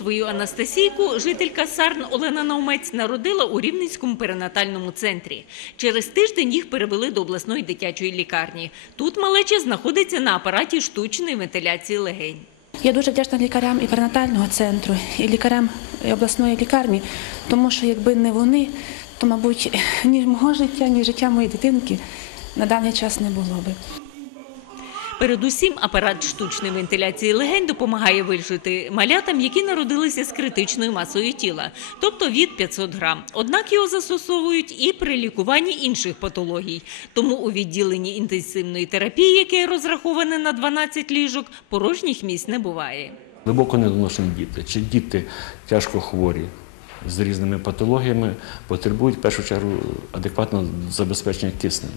Свою Анастасійку жителька Сарн Олена Наумець народила у Рівненському перинатальному центрі. Через тиждень їх перевели до обласної дитячої лікарні. Тут малеча знаходиться на апараті штучної вентиляції легень. Я дуже вдячна лікарям і перинатального центру, і лікарям обласної лікарні, тому що якби не вони, то, мабуть, ні мого життя, ні життя моєї дитинки на даний час не було би. Передусім, апарат штучної вентиляції легень допомагає вижити малятам, які народилися з критичною масою тіла, тобто від 500 грам. Однак його застосовують і при лікуванні інших патологій. Тому у відділенні інтенсивної терапії, яке розраховане на 12 ліжок, порожніх місць не буває. Глибоко недоношені діти чи діти тяжко хворі з різними патологіями потребують в першу чергу адекватного забезпечення киснем.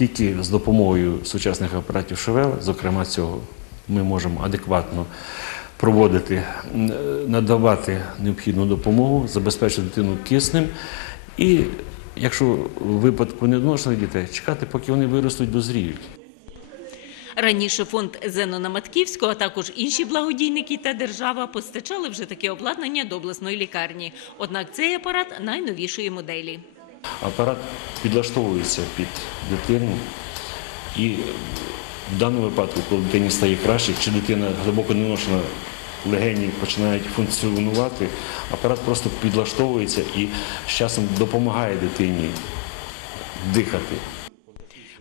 Тільки з допомогою сучасних апаратів ШВЛ, зокрема цього, ми можемо адекватно проводити, надавати необхідну допомогу, забезпечити дитину киснем і, якщо випадку недоношених дітей, чекати, поки вони виростуть, дозріють. Раніше фонд Зенона Матківського, а також інші благодійники та держава постачали вже таке обладнання до обласної лікарні. Однак цей апарат найновішої моделі. Апарат підлаштовується під дитину, і в даному випадку, коли дитині стає краще, чи дитина глибоко неношена, легені починають функціонувати, апарат просто підлаштовується і з часом допомагає дитині дихати.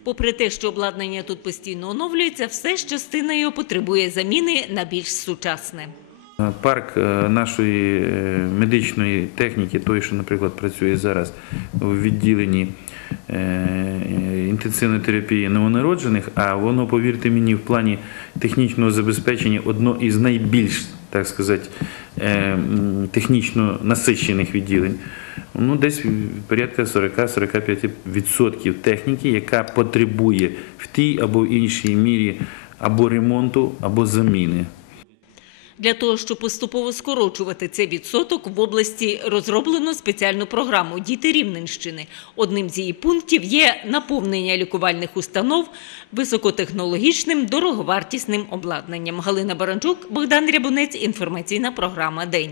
Попри те, що обладнання тут постійно оновлюється, все ж частина його потребує заміни на більш сучасне. Парк е, нашої е, медичної техніки, той, що, наприклад, працює зараз в відділенні е, інтенсивної терапії новонароджених, а воно, повірте мені, в плані технічного забезпечення одно із найбільш, так сказати, е, технічно насичених відділень. Ну, десь порядка 40-45% техніки, яка потребує в тій або іншій мірі або ремонту, або заміни. Для того, щоб поступово скорочувати цей відсоток, в області розроблено спеціальну програму Діти Рівненщини. Одним з її пунктів є наповнення лікувальних установ високотехнологічним дороговартісним обладнанням. Галина Баранчук, Богдан Рябунець. Інформаційна програма День.